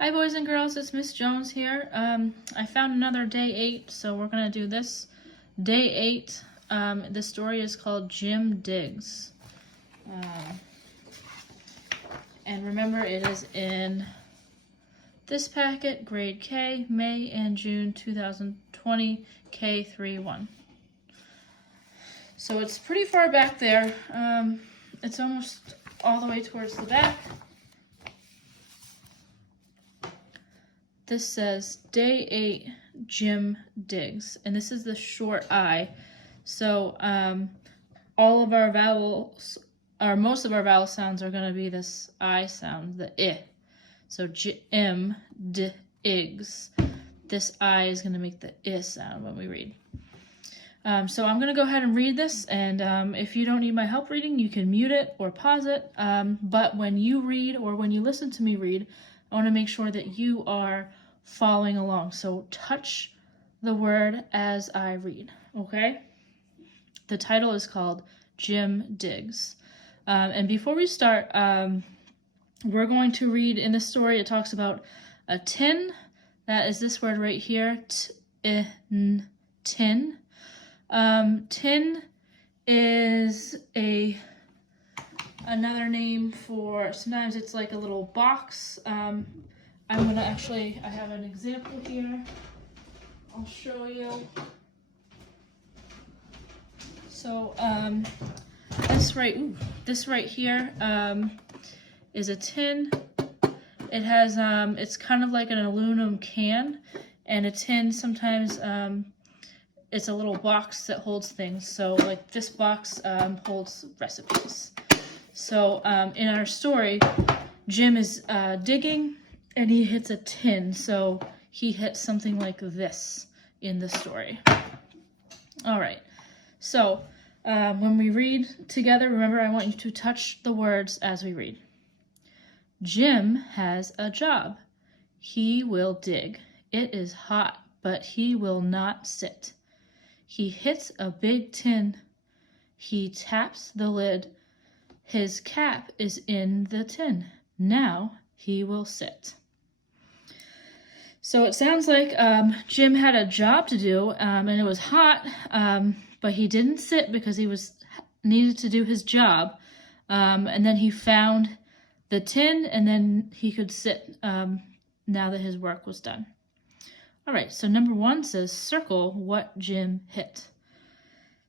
Hi boys and girls, it's Miss Jones here. I found another day 8, so we're going to do this. Day 8, the story is called Jim Digs. And remember, it is in this packet, grade K, May and June 2020, K31. So it's pretty far back there. It's almost all the way towards the back. This says day 8, Jim Digs, and this is the short I. So all of our vowels, or most of our vowel sounds, are going to be this I sound, the I. So Jim Digs. This I is going to make the I sound when we read. So I'm going to go ahead and read this, and if you don't need my help reading, you can mute it or pause it. But when you read or when you listen to me read, I want to make sure that you are following along. So touch the word as I read, okay? The title is called Jim Digs. And before we start, we're going to read in this story, it talks about a tin. That is this word right here, tin. Tin is another name for, sometimes it's like a little box. I have an example here. I'll show you. So this right here is a tin. It has it's kind of like an aluminum can, and a tin sometimes it's a little box that holds things. So like this box holds recipes. So in our story, Jim is digging and he hits a tin. So he hits something like this in the story. All right. So when we read together, remember, I want you to touch the words as we read. Jim has a job. He will dig. It is hot, but he will not sit. He hits a big tin. He taps the lid. His cap is in the tin. Now he will sit. So it sounds like Jim had a job to do, and it was hot, but he didn't sit because he needed to do his job. And then he found the tin, and then he could sit now that his work was done. All right, so number 1 says, circle what Jim hit.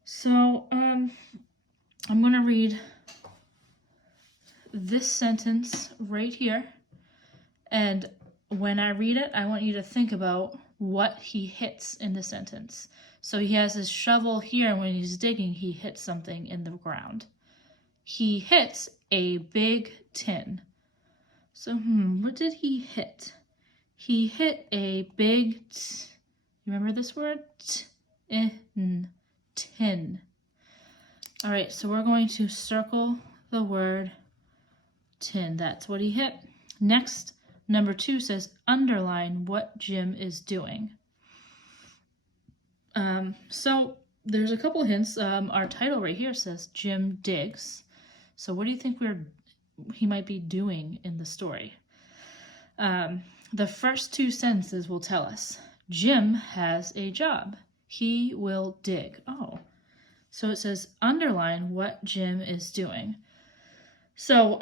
So I'm going to read this sentence right here, and when I read it, I want you to think about what he hits in the sentence. So he has his shovel here, and when he's digging, he hits something in the ground. He hits a big tin. So, what did he hit? He hit a big, you remember this word? Tin. All right, so we're going to circle the word tin. That's what he hit. Next, number 2 says, underline what Jim is doing. So there's a couple hints. Our title right here says Jim Digs. So what do you think he might be doing in the story? The first 2 sentences will tell us. Jim has a job. He will dig. Oh, so it says underline what Jim is doing. So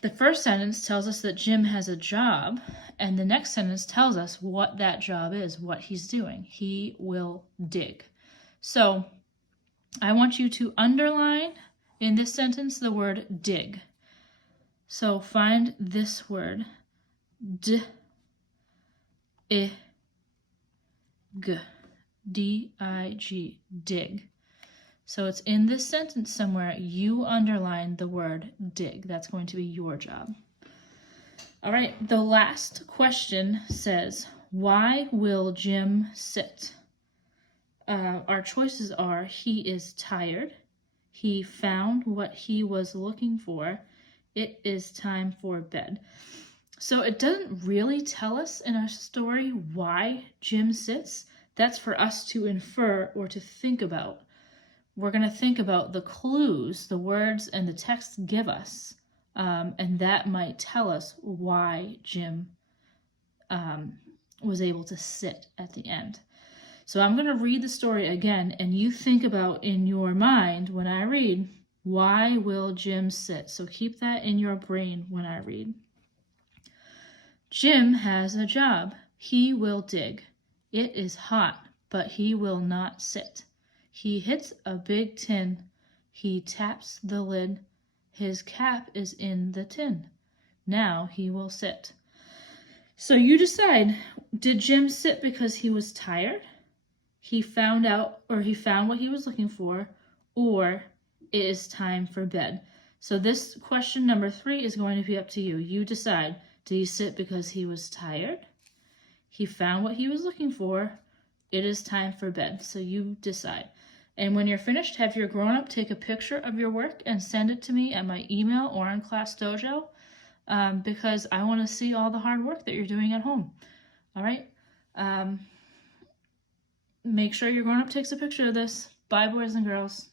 the first sentence tells us that Jim has a job, and the next sentence tells us what that job is, what he's doing. He will dig. So I want you to underline in this sentence the word dig. So find this word, dig, D-I-G, dig. So it's in this sentence somewhere. You underline the word dig. That's going to be your job. All right, the last question says, why will Jim sit? Our choices are, he is tired. He found what he was looking for. It is time for bed. So it doesn't really tell us in our story why Jim sits. That's for us to infer or to think about. We're going to think about the clues the words and the text give us, and that might tell us why Jim was able to sit at the end. So I'm going to read the story again, and you think about in your mind when I read, why will Jim sit? So keep that in your brain when I read. Jim has a job. He will dig. It is hot, but he will not sit. He hits a big tin. He taps the lid. His cap is in the tin. Now he will sit. So you decide, did Jim sit because he was tired? He found what he was looking for, or it is time for bed. So this question number 3 is going to be up to you. You decide, did he sit because he was tired? He found what he was looking for. It is time for bed. So you decide. And when you're finished, have your grown-up take a picture of your work and send it to me at my email or on Class Dojo, because I want to see all the hard work that you're doing at home. All right? Make sure your grown-up takes a picture of this. Bye, boys and girls.